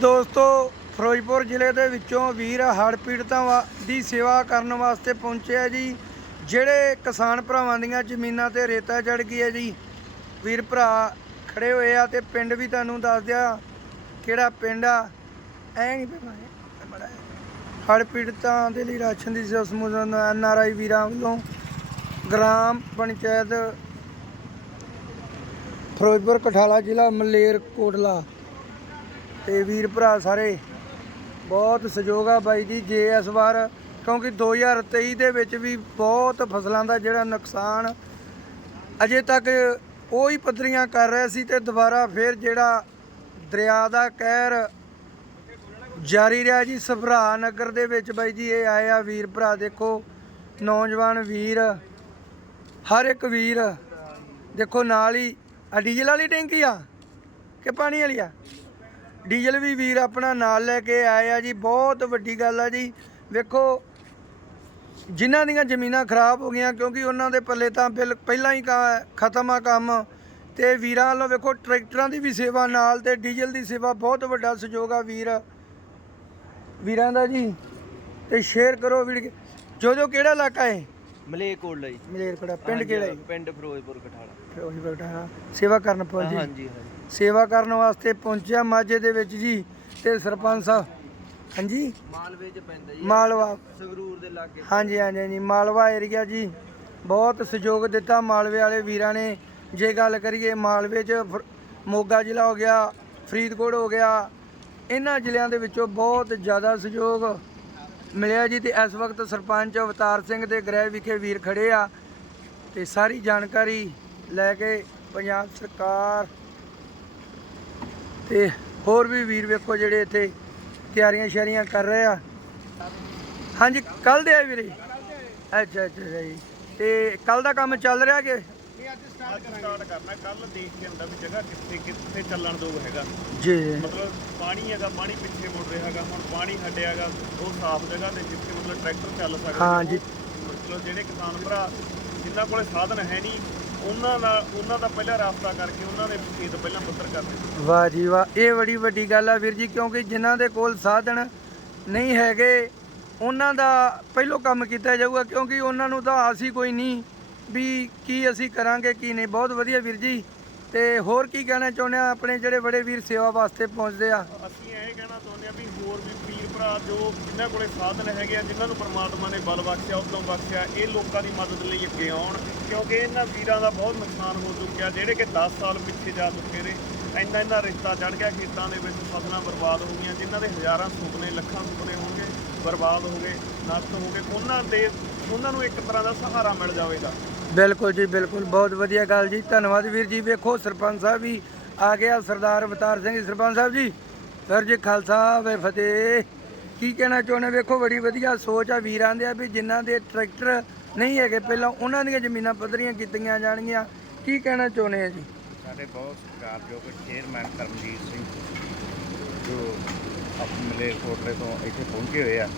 ਦੋਸਤੋ, ਫਿਰੋਜ਼ਪੁਰ ਜ਼ਿਲ੍ਹੇ ਦੇ ਵਿੱਚੋਂ ਵੀਰ ਹੜ੍ਹ ਪੀੜਤਾਂ ਵਾ- ਦੀ ਸੇਵਾ ਕਰਨ ਵਾਸਤੇ ਪਹੁੰਚਿਆ ਜੀ। ਜਿਹੜੇ ਕਿਸਾਨ ਭਰਾਵਾਂ ਦੀਆਂ ਜ਼ਮੀਨਾਂ ਤੇ ਰੇਤਾ ਚੜ ਗਈ ਹੈ ਜੀ। ਵੀਰ ਭਰਾ ਖੜੇ ਹੋਏ ਆ ਤੇ ਪਿੰਡ ਵੀ ਤੁਹਾਨੂੰ ਦੱਸ ਦਿਆ ਕਿਹੜਾ ਪਿੰਡ ਆ। ਐ ਨਹੀਂ ਪਤਾ ਹੜ੍ਹ ਪੀੜਤਾਂ ਦੇ ਲਈ ਰਾਸ਼ਨ ਦੀ ਸੇਵਾ ਸਮੂਹ ਐਨ ਆਰ ਆਈ ਵੀਰਾਂ ਵੱਲੋਂ ਗ੍ਰਾਮ ਪੰਚਾਇਤ ਫਿਰੋਜ਼ਪੁਰ, ਕਠਾਲਾ ਜ਼ਿਲ੍ਹਾ, ਮਲੇਰ, ਕੋਟਲਾ। ਤੇ ਵੀਰ ਭਰਾ ਸਾਰੇ, ਬਹੁਤ ਸਹਿਯੋਗ ਆ ਬਾਈ ਜੀ ਜੇ ਇਸ ਵਾਰ, ਕਿਉਂਕਿ 2023 ਦੇ ਵਿੱਚ ਵੀ ਬਹੁਤ ਫਸਲਾਂ ਦਾ ਜਿਹੜਾ ਨੁਕਸਾਨ ਅਜੇ ਤੱਕ ਉਹ ਹੀ ਪੱਧਰੀਆਂ ਕਰ ਰਿਹਾ ਸੀ ਤੇ ਦੁਬਾਰਾ ਫਿਰ ਜਿਹੜਾ ਦਰਿਆ ਦਾ ਕਹਿਰ ਜਾਰੀ ਰਿਹਾ ਜੀ ਸਭਰਾ ਨਗਰ ਦੇ ਵਿੱਚ ਬਾਈ ਜੀ ਇਹ ਆਏ ਆ ਵੀਰ ਭਰਾ ਦੇਖੋ, ਨੌਜਵਾਨ ਵੀਰ, ਹਰ ਇੱਕ ਵੀਰ, ਦੇਖੋ ਨਾਲ ਹੀ ਆ ਡੀਜ਼ਲ ਵਾਲੀ ਟੈਂਕੀ ਆ ਕਿ ਪਾਣੀ ਵਾਲੀ ਆ? ਡੀਜ਼ਲ ਵੀ ਵੀਰ ਆਪਣਾ ਨਾਲ ਲੈ ਕੇ ਆਏ ਆ ਜੀ, ਬਹੁਤ ਵੱਡੀ ਗੱਲ ਆ ਜੀ। ਵੇਖੋ, ਜਿਨ੍ਹਾਂ ਦੀਆਂ ਜ਼ਮੀਨਾਂ ਖਰਾਬ ਹੋ ਗਈਆਂ, ਕਿਉਂਕਿ ਉਹਨਾਂ ਦੇ ਪੱਲੇ ਤਾਂ ਬਿਲ, ਪਹਿਲਾਂ ਹੀ ਕਾ- ਖਤਮ ਆ ਕੰਮ। ਤੇ ਵੀਰਾਂ ਵੱਲੋਂ ਵੇਖੋ, ਟਰੈਕਟਰਾਂ ਦੀ ਵੀ ਸੇਵਾ ਨਾਲ ਤੇ ਡੀਜ਼ਲ ਦੀ ਸੇਵਾ ਬਹੁਤ ਵੱਡਾ ਸਹਿਯੋਗ ਆ ਵੀਰ। ਵੀਰਾਂ ਦਾ ਜੀ, ਤੇ ਸ਼ੇਅਰ ਕਰੋ ਵੀਡੀਓ ਜੋ ਜੋ ਕਿਹੜਾ ਇਲਾਕਾ ਹੈ? ਮਲੇਕੋਟਲਾ ਜੀ। ਮਲੇਰਕੋਟਲਾ ਪਿੰਡ ਕਿਹੜਾ ਹੈ ਪਿੰਡ ਫਿਰੋਜ਼ਪੁਰ ਕਠਾਲਾ। ਉਹੀ ਬੈਠਾ ਸੇਵਾ ਕਰਨ ਪਹੁੰਚੇ ਹਾਂਜੀ ਹਾਂਜੀ। ਸੇਵਾ ਕਰਨ ਵਾਸਤੇ ਪਹੁੰਚਿਆ ਮਾਝੇ ਦੇ ਵਿੱਚ ਜੀ ਤੇ ਸਰਪੰਚ ਸਾਹਿਬ। ਹਾਂਜੀ? ਮਾਲਵੇ ਚ ਪੈਂਦਾ ਜੀ। ਮਾਲਵਾ। ਸੰਗਰੂਰ ਦੇ ਲਾਗੇ। ਹਾਂਜੀ ਹਾਂਜੀ ਹਾਂਜੀ। ਮਾਲਵਾ ਏਰੀਆ ਜੀ। ਬਹੁਤ ਸਹਿਯੋਗ ਦਿੱਤਾ ਮਾਲਵੇ ਵਾਲੇ ਵੀਰਾਂ ਨੇ। ਜੇ ਗੱਲ ਕਰੀਏ ਮਾਲਵੇ 'ਚ ਫਰ- ਮੋਗਾ ਜ਼ਿਲ੍ਹਾ ਹੋ ਗਿਆ ਫਰੀਦਕੋਟ ਹੋ ਗਿਆ। ਇਹਨਾਂ ਜ਼ਿਲ੍ਹਿਆਂ ਦੇ ਵਿੱਚੋਂ ਬਹੁਤ ਜ਼ਿਆਦਾ ਸਹਿਯੋਗ ਮਿਲਿਆ ਜੀ ਤੇ ਇਸ ਵਕਤ ਸਰਪੰਚ ਅਵਤਾਰ ਸਿੰਘ ਦੇ ਗ੍ਰਹਿ ਵਿਖੇ ਵੀਰ ਖੜੇ ਆ ਤੇ ਸਾਰੀ ਜਾਣਕਾਰੀ ਲੈ ਕੇ ਪੰਜਾਬ ਸਰਕਾਰ ਤੇ ਹੋਰ ਵੀ ਵੀਰ ਵੇਖੋ ਜਿਹੜੇ ਇੱਥੇ ਤਿਆਰੀਆਂ ਸ਼ਾਰੀਆਂ ਕਰ ਰਹੇ ਆ। ਹਾਂਜੀ ਕੱਲ ਦੇ ਆ ਵੀਰੇ? ਅੱਛਾ ਅੱਛਾ ਜੀ। ਤੇ ਕੱਲ ਦਾ ਕੰਮ ਚੱਲ ਰਿਹਾ ਕਿ ਅੱਜ ਸਟਾਰਟ ਕਰਨਾ ਕੱਲ ਦੇਖ ਕੇ ਆਉਂਦਾ ਵੀ ਜਗ੍ਹਾ ਕਿੱਥੇ ਕਿੱਥੇ ਚੱਲਣ ਦੋ ਹੈਗਾ। ਜੀ। ਮਤਲਬ ਪਾਣੀ ਹੈਗਾ ਪਾਣੀ ਪਿੱਛੇ ਮੁੜ ਰਿਹਾ ਹੈਗਾ ਹੁਣ ਪਾਣੀ ਹਟਿਆਗਾ ਉਹ ਸਾਫ਼ ਜਗ੍ਹਾ ਤੇ ਜਿੱਥੇ ਮਤਲਬ ਟਰੈਕਟਰ ਚੱਲ ਸਕਦਾ ਹਾਂ ਜੀ। ਉਹ ਮਤਲਬ ਜਿਹੜੇ ਕਿਸਾਨ ਭਰਾ ਜਿਨ੍ਹਾਂ ਕੋਲੇ ਸਾਧਨ ਹੈ ਨਹੀਂ ਉਹਨਾਂ ਨਾਲ ਉਹਨਾਂ ਦਾ ਪਹਿਲਾਂ ਰਾਬਤਾ ਕਰਕੇ ਉਹਨਾਂ ਦੇ ਖੇਤ ਪਹਿਲਾਂ ਪੱਧਰ ਕਰਦੇ ਵਾਹ ਜੀ ਵਾਹ ਇਹ ਬੜੀ ਵੱਡੀ ਗੱਲ ਆ ਵੀਰ ਜੀ ਕਿਉਂਕਿ ਜਿਨ੍ਹਾਂ ਦੇ ਕੋਲ ਸਾਧਨ ਨਹੀਂ ਹੈਗੇ ਉਹਨਾਂ ਦਾ ਪਹਿਲੋਂ ਕੰਮ ਕੀਤਾ ਜਾਊਗਾ ਕਿਉਂਕਿ ਉਹਨਾਂ ਨੂੰ ਤਾਂ ਆਸ ਹੀ ਕੋਈ ਨਹੀਂ। ਵੀ ਕੀ ਅਸੀਂ ਕਰਾਂਗੇ, ਕੀ ਨਹੀਂ। ਬਹੁਤ ਵਧੀਆ ਵੀਰ ਜੀ। ਤੇ ਹੋਰ ਕੀ ਕਹਿਣਾ ਚਾਹੁੰਦੇ ਆ? ਆਪਣੇ ਜਿਹੜੇ ਬੜੇ ਵੀਰ ਸੇਵਾ ਵਾਸਤੇ ਪਹੁੰਚਦੇ ਆ। ਅਸੀਂ ਇਹ ਕਹਿਣਾ ਚਾਹੁੰਦੇ ਆ ਵੀ ਹੋਰ ਵੀ ਵੀਰ ਭਰਾ ਜੋ ਜਿਨ੍ਹਾਂ ਕੋਲੇ ਸਾਧਨ ਹੈਗੇ ਆ, ਜਿਨ੍ਹਾਂ ਨੂੰ ਪਰਮਾਤਮਾ ਨੇ ਬਲ ਬਖਸ਼ਿਆ ਉਦੋਂ ਬਖਸ਼ਿਆ, ਇਹ ਲੋਕਾਂ ਦੀ ਮਦਦ ਲਈ ਅੱਗੇ ਆਉਣ। ਕਿਉਂਕਿ ਇਹਨਾਂ ਵੀਰਾਂ ਦਾ ਬਹੁਤ ਨੁਕਸਾਨ ਹੋ ਚੁੱਕਿਆ, ਜਿਹੜੇ ਕਿ 10 ਸਾਲ ਪਿੱਛੇ ਜਾ ਚੁੱਕੇ ਨੇ। ਇੰਨਾ ਇੰਨਾ ਰਿਸ਼ਤਾ ਚੜ ਗਿਆ, ਖੇਤਾਂ ਦੇ ਵਿੱਚ ਫਸਲਾਂ ਬਰਬਾਦ ਹੋ ਗਈਆਂ, ਜਿਨ੍ਹਾਂ ਦੇ ਹਜ਼ਾਰਾਂ ਸੁਪਨੇ, ਲੱਖਾਂ ਸੁਪਨੇ ਹੋਣਗੇ, ਬਰਬਾਦ ਹੋ ਗਏ, ਨਸ਼ਟ ਹੋ ਗਏ। ਉਹਨਾਂ ਦੇ, ਉਹਨਾਂ ਨੂੰ ਇੱਕ ਤਰ੍ਹਾਂ ਦਾ ਸਹਾਰਾ ਮਿਲ ਜਾਵੇਗਾ। ਬਿਲਕੁਲ ਜੀ, ਬਿਲਕੁਲ। ਬਹੁਤ ਵਧੀਆ ਗੱਲ ਜੀ। ਧੰਨਵਾਦ ਵੀਰ ਜੀ। ਵੇਖੋ, ਸਰਪੰਚ ਸਾਹਿਬ ਵੀ ਆ ਗਿਆ ਸਰਦਾਰ ਅਵਤਾਰ ਸਿੰਘ ਸਰਪੰਚ ਸਾਹਿਬ ਜੀ, ਸਰ ਜੀ, ਖਾਲਸਾ ਵੇ ਫਤਿਹ। ਕੀ ਕਹਿਣਾ ਚਾਹੁੰਦੇ? ਵੇਖੋ, ਬੜੀ ਵਧੀਆ ਸੋਚ ਆ ਵੀਰਾਂ ਦੇ ਆ ਵੀ ਜਿਨ੍ਹਾਂ ਦੇ ਟਰੈਕਟਰ ਨਹੀਂ ਹੈਗੇ। ਪਹਿਲਾਂ ਉਹਨਾਂ ਦੀਆਂ ਜ਼ਮੀਨਾਂ ਪੱਧਰੀਆਂ ਕੀਤੀਆਂ ਜਾਣਗੀਆਂ। ਕੀ ਕਹਿਣਾ ਚਾਹੁੰਦੇ ਆ ਜੀ? ਸਾਡੇ ਬਹੁਤ ਸਤਿਕਾਰਯੋਗ ਚੇਅਰਮੈਨ ਕਰਮਜੀਤ ਸਿੰਘ, ਜੋ ਆਪਣੇ ਮਲੇਰਕੋਟਲੇ ਤੋਂ ਇੱਥੇ ਪਹੁੰਚੇ ਹੋਏ ਆ।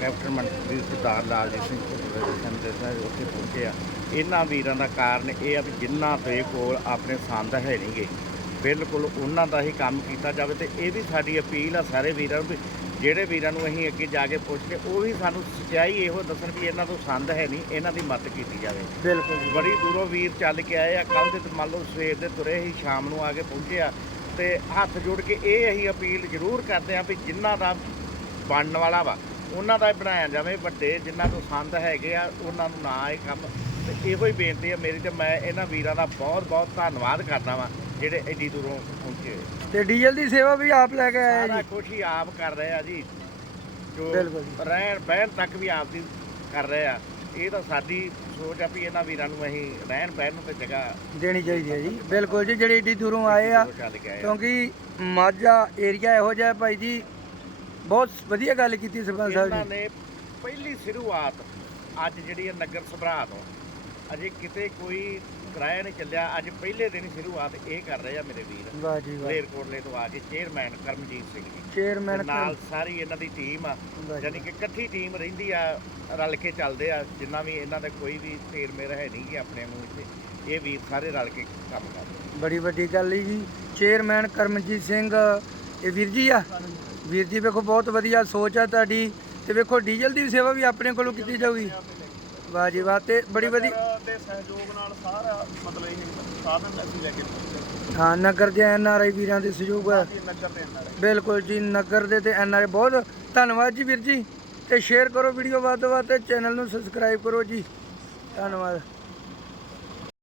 ਕੈਪਟਨ ਮੰਤਰੀ ਸਰਦਾਰ ਲਾਲਜੀਤ ਸਿੰਘ ਭੁੱਲਰ ਦੇ ਸਾਹਿਬ ਉੱਥੇ ਪਹੁੰਚੇ ਆ ਇਹਨਾਂ ਵੀਰਾਂ ਦਾ ਕਾਰਨ ਇਹ ਆ ਵੀ ਜਿਨ੍ਹਾਂ ਦੇ ਕੋਲ ਆਪਣੇ ਸੰਦ ਹੈ ਨਹੀਂਗੇ ਬਿਲਕੁਲ ਉਹਨਾਂ ਦਾ ਹੀ ਕੰਮ ਕੀਤਾ ਜਾਵੇ ਤੇ ਇਹ ਵੀ ਸਾਡੀ ਅਪੀਲ ਆ ਸਾਰੇ ਵੀਰਾਂ ਨੂੰ ਵੀ ਜਿਹੜੇ ਵੀਰਾਂ ਨੂੰ ਅਸੀਂ ਅੱਗੇ ਜਾ ਕੇ ਪੁੱਛ ਕੇ ਉਹ ਵੀ ਸਾਨੂੰ ਸੱਚਾਈ ਇਹੋ ਦੱਸਣ ਵੀ ਇਹਨਾਂ ਤੋਂ ਸੰਦ ਹੈ ਨਹੀਂ ਇਹਨਾਂ ਦੀ ਮਦਦ ਕੀਤੀ ਜਾਵੇ। ਬਿਲਕੁਲ ਬੜੀ ਦੂਰੋਂ ਵੀਰ ਚੱਲ ਕੇ ਆਏ ਆ ਕੱਲ ਦੇ ਮੰਨ ਲਓ ਸਵੇਰ ਦੇ ਤੁਰੇ ਹੀ ਸ਼ਾਮ ਨੂੰ ਆ ਕੇ ਪਹੁੰਚੇ ਆ ਤੇ ਹੱਥ ਜੋੜ ਕੇ ਇਹ ਅਸੀਂ ਅਪੀਲ ਜ਼ਰੂਰ ਕਰਦੇ ਆ ਵੀ ਜਿਨ੍ਹਾਂ ਦਾ ਬਣਨ ਵਾਲਾ ਵਾ ਉਹਨਾਂ ਦਾ ਹੀ ਬਣਾਇਆ ਜਾਵੇ ਵੱਡੇ ਜਿਨ੍ਹਾਂ ਤੋਂ ਸੰਦ ਹੈਗੇ ਆ ਉਹਨਾਂ ਨੂੰ ਨਾ ਇਹ ਕੰਮ ਤੇ ਇਹੋ ਹੀ ਬੇਨਤੀ ਆ ਮੇਰੀ ਤੇ ਮੈਂ ਇਹਨਾਂ ਵੀਰਾਂ ਦਾ ਬਹੁਤ ਬਹੁਤ ਧੰਨਵਾਦ ਕਰਦਾ ਵਾਂ ਜਿਹੜੇ ਐਡੀ ਦੂਰੋਂ ਪਹੁੰਚੇ। ਤੇ ਡੀਜ਼ਲ ਦੀ ਸੇਵਾ ਵੀ ਆਪ ਲੈ ਕੇ ਆਏ ਸਾਰਾ ਜੀ ਕੁਛ ਹੀ ਆਪ ਕਰ ਰਹੇ ਆ ਜੀ ਜੋ ਬਿਲਕੁਲ ਜੀ। ਰਹਿਣ ਬਹਿਣ ਤੱਕ ਵੀ ਆਪ ਦੀ ਕਰ ਰਹੇ ਆ ਇਹ ਤਾਂ ਸਾਡੀ ਸੋਚ ਆ ਵੀ ਇਹਨਾਂ ਵੀਰਾਂ ਨੂੰ ਅਸੀਂ ਰਹਿਣ ਬਹਿਣ ਨੂੰ ਤੇ ਜਗ੍ਹਾ ਦੇਣੀ ਚਾਹੀਦੀ ਹੈ ਜੀ ਬਿਲਕੁਲ ਜੀ ਜਿਹੜੇ ਏਡੀ ਦੂਰੋਂ ਆਏ ਆ ਚੱਲ। ਕਿਉਂਕਿ ਮਾਝਾ ਏਰੀਆ ਇਹੋ ਜਿਹਾ ਭਾਈ ਜੀ ਬਹੁਤ ਵਧੀਆ ਗੱਲ ਕੀਤੀ ਸਰਪੰਚ ਸਾਹਿਬ ਇਹਨਾਂ ਜੀ ਨੇ ਪਹਿਲੀ ਸ਼ੁਰੂਆਤ ਅੱਜ ਜਿਹੜੀ ਹੈ ਨਗਰ ਸਭਰਾ ਤੋਂ। ਅਜੇ ਕਿਤੇ ਕੋਈ ਕਿਰਾਇਆ ਨਹੀਂ ਚੱਲਿਆ। ਅੱਜ ਪਹਿਲੇ ਦਿਨ ਹੀ ਸ਼ੁਰੂਆਤ ਇਹ ਕਰ ਰਹੇ ਆ ਮੇਰੇ ਵੀਰ। ਵਾਹ ਜੀ ਵਾਹ। ਲੇਰਕੋਟਲੇ ਤੋਂ ਆ ਕੇ ਚੇਅਰਮੈਨ ਕਰਮਜੀਤ ਸਿੰਘ ਜੀ। ਚੇਅਰਮੈਨ ਤੇ ਨਾਲ ਸਾਰੀ ਇਹਨਾਂ ਦੀ ਟੀਮ ਆ। ਵਾਹ ਜੀ। ਯਾਨੀ ਕਿ ਇਕੱਠੀ ਟੀਮ ਰਹਿੰਦੀ ਆ ਰਲ ਕੇ ਚੱਲਦੇ ਆ। ਜਿੰਨਾ ਵੀ ਇਹਨਾਂ ਦਾ ਕੋਈ ਵੀ ਤੇਰ ਮੇਰ ਹੈ ਨਹੀਂ ਕਿ ਆਪਣੇ ਮੂੰਹ 'ਚ ਇਹ ਵੀਰ ਸਾਰੇ ਰਲ ਕੇ ਕੰਮ ਕਰਦੇ ਬੜੀ ਵੱਡੀ ਗੱਲ ਹੈ ਜੀ। ਚੇਅਰਮੈਨ ਕਰਮਜੀਤ ਸਿੰਘ ਇਹ ਵੀਰ ਜੀ ਆ? ਵੀਰ ਜੀ ਵੇਖੋ ਬਹੁਤ ਵਧੀਆ ਸੋਚ ਆ ਤੁਹਾਡੀ ਤੇ ਵੇਖੋ ਡੀਜ਼ਲ ਦੀ ਸੇਵਾ ਵੀ ਆਪਣੇ ਕੋਲੋਂ ਕੀਤੀ ਜਾਊਗੀ। ਵਾਹ ਜੀ ਵਾਹ ਤੇ ਬੜੀ ਵਧੀਆ ਦੇ ਸਹਿਯੋਗ ਨਾਲ ਸਾਰਾ ਮਤਲਬ ਇਹ ਸਾਧਨ ਅਸੀਂ ਲੈ ਕੇ ਹਾਂ ਨਗਰ ਦੇ ਐਨ ਆਰ ਆਈ ਵੀਰਾਂ ਦੇ ਸਹਿਯੋਗ ਆ। ਬਿਲਕੁਲ ਜੀ ਨਗਰ ਦੇ ਤੇ ਐਨ ਆਰ ਆਈ। ਬਹੁਤ ਧੰਨਵਾਦ ਜੀ ਵੀਰ ਜੀ ਤੇ ਸ਼ੇਅਰ ਕਰੋ ਵੀਡੀਓ ਵੱਧ ਤੋਂ ਵੱਧ ਤੇ ਚੈਨਲ ਨੂੰ ਸਬਸਕ੍ਰਾਈਬ ਕਰੋ ਜੀ। ਧੰਨਵਾਦ।